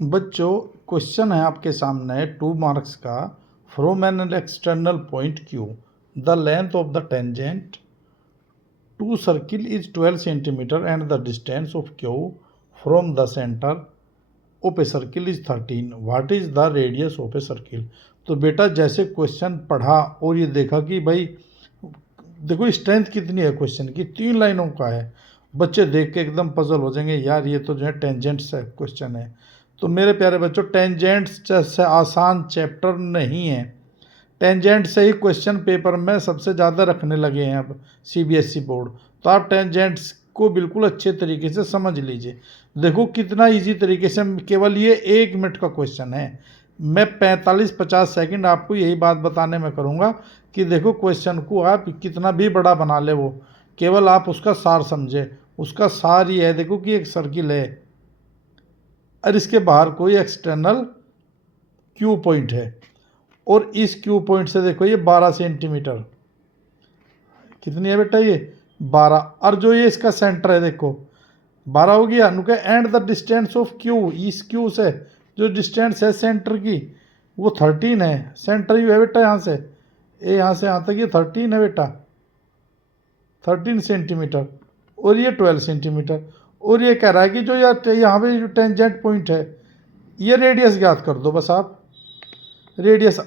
बच्चों, क्वेश्चन है आपके सामने 2 मार्क्स का। From an external point Q the length of the tangent to circle is 12 centimetre and the distance of Q from the centre of a circle is 13। What is the radius of a circle. तो बेटा जैसे question पढ़ा और ये देखा कि भाई देखो स्ट्रेंथ कितनी है क्वेश्चन की, 3 लाइनों का है। बच्चे देख के एकदम पजल हो जाएंगे, यार ये तो जो है टेंजेंट्स है क्वेश्चन है। तो मेरे प्यारे बच्चों, टेंजेंट्स जैसे आसान चैप्टर नहीं है। टेंजेंट से ही क्वेश्चन पेपर में सबसे ज़्यादा रखने लगे हैं अब सीबीएसई बोर्ड। तो आप टेंजेंट्स को बिल्कुल अच्छे तरीके से समझ लीजिए। देखो कितना इजी तरीके से, केवल ये 1 मिनट का क्वेश्चन है। मैं 45-50 सेकंड आपको यही बात बताने में करूँगा कि देखो क्वेश्चन को आप कितना भी बड़ा बना ले, वो केवल आप उसका सार समझे। उसका सार ये है, देखो कि एक सर्किल है और इसके बाहर कोई एक्सटर्नल क्यू पॉइंट है और इस क्यू पॉइंट से देखो ये 12 सेंटीमीटर, कितनी है बेटा ये 12। और जो ये इसका सेंटर है देखो 12 हो गया नुके। And the distance of Q, इस क्यू से जो डिस्टेंस है सेंटर की वो 13 है। सेंटर यू है बेटा यहाँ से, यहाँ से यहाँ तक ये 13 है बेटा, 13 सेंटीमीटर। और ये 12 सेंटीमीटर। और ये कह रहा है कि जो यहाँ पे जो टेंजेंट पॉइंट है ये रेडियस ज्ञात कर दो। बस आप रेडियस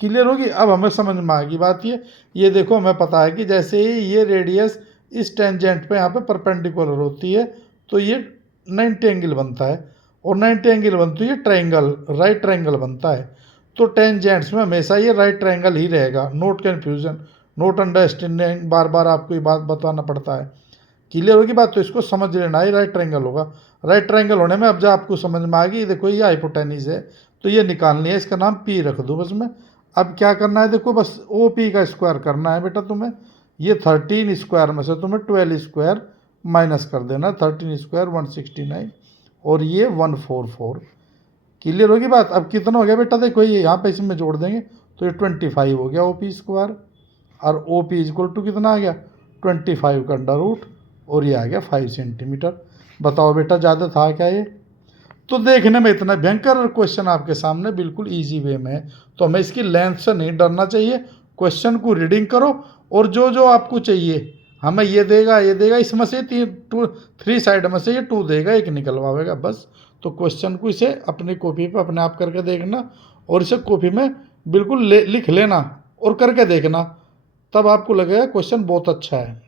क्लियर होगी। अब हमें समझ में आ गई बात ये देखो हमें पता है कि जैसे ही ये रेडियस इस टेंजेंट पे यहाँ पे परपेंडिकुलर होती है तो ये 90 एंगल बनता है और 90 एंगल बनती है ट्रायंगल, राइट ट्रायंगल बनता है। तो टेंजेंट्स में हमेशा ये राइट ट्रायंगल ही रहेगा। नोट कन्फ्यूजन, नोट अंडरस्टैंडिंग, बार बार आपको ये बात बताना पड़ता है। क्लियर होगी बात, तो इसको समझ लेना ही राइट ट्रायंगल होगा। राइट ट्रायंगल होने में अब जब आपको समझ में आ गई, देखो ये हाइपोटेन्यूज है तो ये निकालनी है, इसका नाम पी रख दो बस में। अब क्या करना है, देखो बस ओ पी का स्क्वायर करना है बेटा तुम्हें। ये 13 स्क्वायर में से तुम्हें 12 स्क्वायर माइनस कर देना। 13 स्क्वायर 169 और ये 144। क्लियर होगी बात। अब कितना हो गया बेटा, देखो ये यहाँ पे इसमें जोड़ देंगे तो ये 25 हो गया ओ पी स्क्वायर। और ओ पी इजक्वल टू कितना आ गया 25 का अंडर रूट और ये आ गया 5 सेंटीमीटर। बताओ बेटा ज़्यादा था क्या ये। तो देखने में इतना भयंकर क्वेश्चन आपके सामने बिल्कुल इजी वे में है, तो हमें इसकी लेंथ से नहीं डरना चाहिए। क्वेश्चन को रीडिंग करो और जो जो आपको चाहिए हमें ये देगा इसमें से 3 साइड में से ये 2 देगा, एक निकलवाएगा बस। तो क्वेश्चन को इसे अपनी कॉपी पे अपने आप करके देखना और इसे कॉपी में बिल्कुल लिख लेना और करके देखना, तब आपको लगेगा क्वेश्चन बहुत अच्छा है।